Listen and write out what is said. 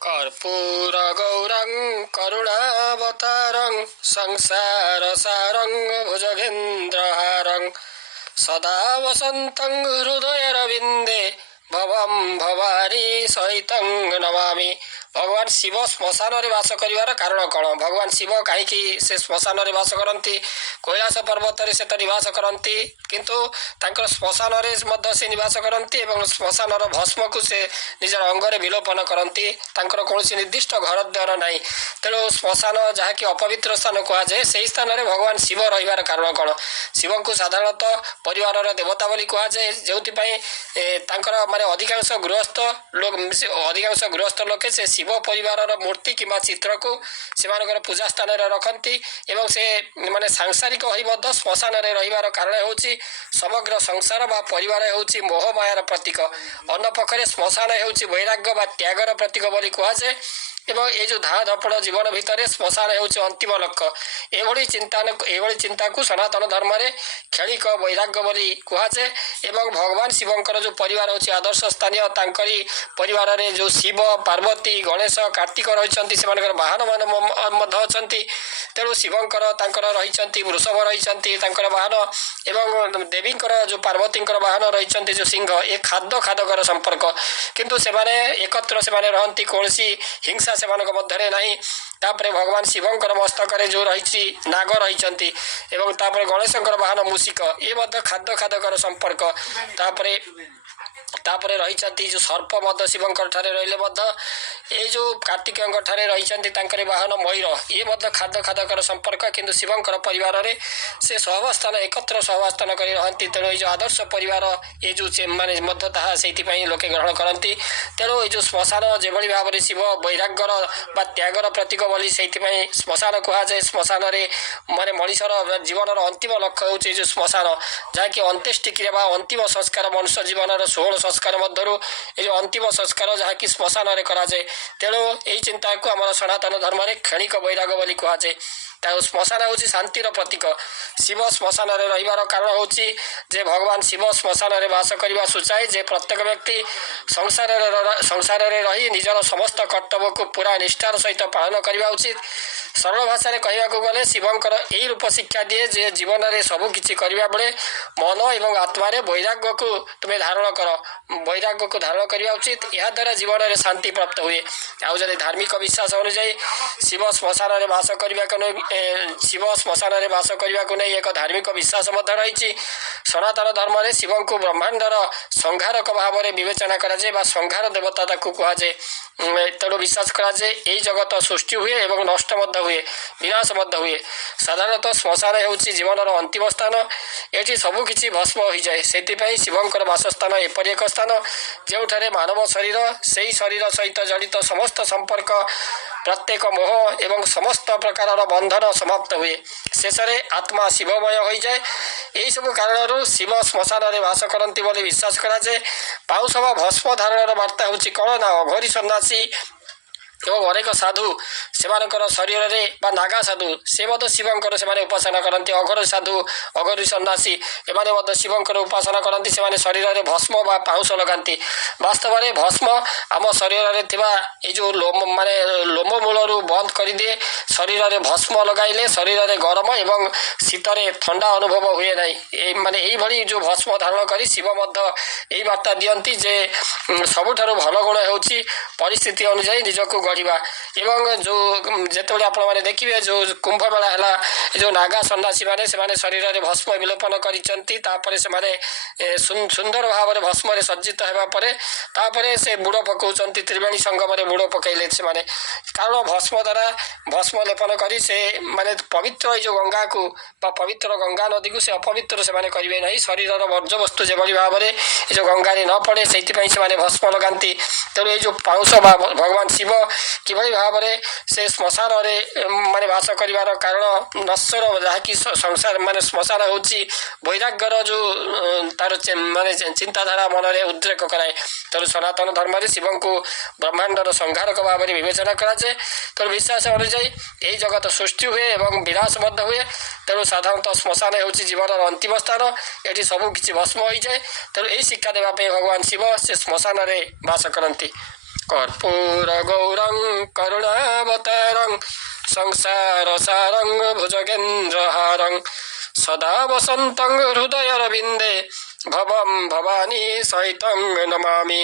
कर्पूरगौरं करुणावतारं संसारसारं भुजगेन्द्रहारं सदा वसन्तं हृदयरविन्दे भवं भवानी सहितं नमामि। भगवान शिव श्मशान बास कर कारण कौन? भगवान शिव कहीं से श्मशान बास करती? कैलाश पर्वत से तो निवास करती, किंतु श्मशान से निवास करती और श्मशान भस्म को से निज अंगरे विलोपन करती। कौन निर्दिष्ट घर द्वार ना, तेणु श्मशान जहाँकि अपवित्र स्थान कहुए से स्थान में भगवान शिव रही कारण कौन? शिव को साधारणतः परिवार देवता बोली कहुए, जो माने अधिकांश गृहस्थ लोके से शिव परिवार मूर्ति कि चित्र को से पूजा स्थान रखती एवं से माने सांसारिक श्मशान रही कारण हूँ समग्र संसार बा परिवार हूँ मोहमायार प्रतीक। अन्न पक्षे श्मशान हूँ वैराग्य बा त्यागर प्रतीक बोली कहुए एवं ये जो धा धपड़ जीवन भितर श्मशान हूँ अंतिम लक्ष्य। एभली चिंता को सनातन धर्म में क्षणिक वैराग्य बोली कहुए एवं भगवान शिवंकर जो परिवार हूँ आदर्श स्थानीय तांकरी परिवार रे जो शिव पार्वती गणेश कार्तिक रही वाहन मान अच्छा। तेणु शिवंकर रही वृषभ रही वाहन एवं देवींकर जो पार्वती वाहन रही जो सिंह ये खादकर संपर्क, किंतु से एकत्र से रहती कौन हिंसा से नहीं। तापर भगवान शिवंकर मस्तक जो रही नाग रही गणेशंकर वाहन मूषिक ये खादकर संपर्क। तापर रही जो सर्प मद शिवंकर ठारे रहिले ये जो कार्तिक ठारे रही वाहन मयूर ये खादकर संपर्क, किंतु शिवंकर परिवार रे से सहवस्थान एकत्र सहवस्थान कर रहती। तेणु ये जो आदर्श परिवार ये जो माने मध्यता से लोके ग्रहण करती। तेणु ये जो श्मशान जो भाव में शिव वैराग्यर बा त्यागर प्रतीक बोली से श्मशान कहुए। श्मशान माने मनुष्यर जीवन अंतिम लक्ष्य हूँ जो श्मशान, जहाँकि अंत्येष्टि क्रिया अंतिम संस्कार मनुष्य जीवन 16 संस्कार मध्य ये जो अंतिम संस्कार जहाँकि श्मशान कराए। तेणु यही चिंता को आम सनातन धर्म में क्षणिक वैराग बोली कहुए। श्मशान हूँ शांतिर प्रतीक। शिव श्मशान रही कारण हूँ जे भगवान शिव श्मशान बास करने सूचाए जे प्रत्येक व्यक्ति संसार रही निजर समस्त कर्तव्य को पूरा निष्ठार सहित पालन करने उचित। सरल भाषा कहवाक गले शिवंकर यही रूप शिक्षा दिए जे जीवन में सबकि करने बेले मन और आत्मा वैराग्य को तुम्हें धारण कर, वैराग्य को धारण करने उचित। यह द्वारा जीवन में शांति प्राप्त हुए। आदि धार्मिक विश्वास अनुଯାयी शिव श्मशान बास करने को नहीं एक धार्मिक विश्वास रही। सनातन धर्म में शिव को ब्रह्मांडर संहारक भाव में विवेचना कराए, संहार देवता कहुए। तेणु विश्वास कराए यही जगत सृष्टि हुए और नष्ट हुए, विनाश हुए। साधारणतः श्मशान हूँ जीवन अंतिम स्थान, ये सबकि भस्म हो जाए। से शिवंकर बासस्थान एपरी एक स्थान जो मानव शरीर से ही शरीर सहित जड़ित समस्त संपर्क प्रत्येक मोह एवं समस्त प्रकार बंधन समाप्त हुए। शेष में आत्मा शिवमय हो जाए। यही सब कारण शिव श्मशान बास करती बोली विश्वास कराए। पाउस भस्म धारण वार्ता हूँ कौन ना अघोरी सन्यासी एवं अनेक साधु से शरीर में नागा साधु से शिवंकर से उपासना करती। अघोर साधु अघोरी सन्यासी एमाने शिवंकर उपासना करती। से शरीर में भस्म बा पाउस लगाती। वास्तव में भस्म आम शरीर में ये जो लोम मूल बंद कर दिए। शरीर में भस्म लगाइले शरीर में गरम एवं शीतरे ठंडा अनुभव हुए ना। माने यही जो भस्म धारण कर शिव यही वार्ता दियंती जे सबुठारु भल गुण हूँ परिस्थिति अनुसार निजक गढ़ा। एवं जो जिते आप देखिए जो कुंभ मेला है जो नागा सन्यासी मैंने शरीर में भस्म विलोपन कर सुंदर भाव में भस्म सज्जित होगापर से बुड़ पकाउं त्रिवेणी संगम में बुड़ पकड़े से कारण भस्म द्वारा भस्म लेपन कर माने पवित्र जो गंगा को पवित्र गंगा नदी को से अपवित्र से करेंगे ना। शरीर वर्ज्य वस्तु जो भाव में जो गंगा न पड़े से भस्म लगाती। तेणु ये पाउस भगवान शिव किभली भाव में से श्मशान माने बास कर कारण नश्वर जहाँकि संसार माने श्मशान हूँ वैराग्यर जो तार माने चिंताधारा मन में उद्रेक कराए। तेणु सनातन धर्म में शिव को ब्रह्मांडर संहारक भाव में विवेचना कराए। तेणु विश्वास अनुଯାयी यही जगत सृष्टि हुए और विनाश हुए। तेणु साधारणतः श्मशान हूँ जीवन अंतिम स्थान, ये सबकि भस्म हो जाए। तेणु यही शिक्षा देवाई भगवान शिव से श्मशान बास करती। कर्पूरगौरं करुणावतारं संसारसारं भुजगेन्द्रहारं सदा वसन्तं हृदयरविन्दे भवं भवानी सहितं नमामि।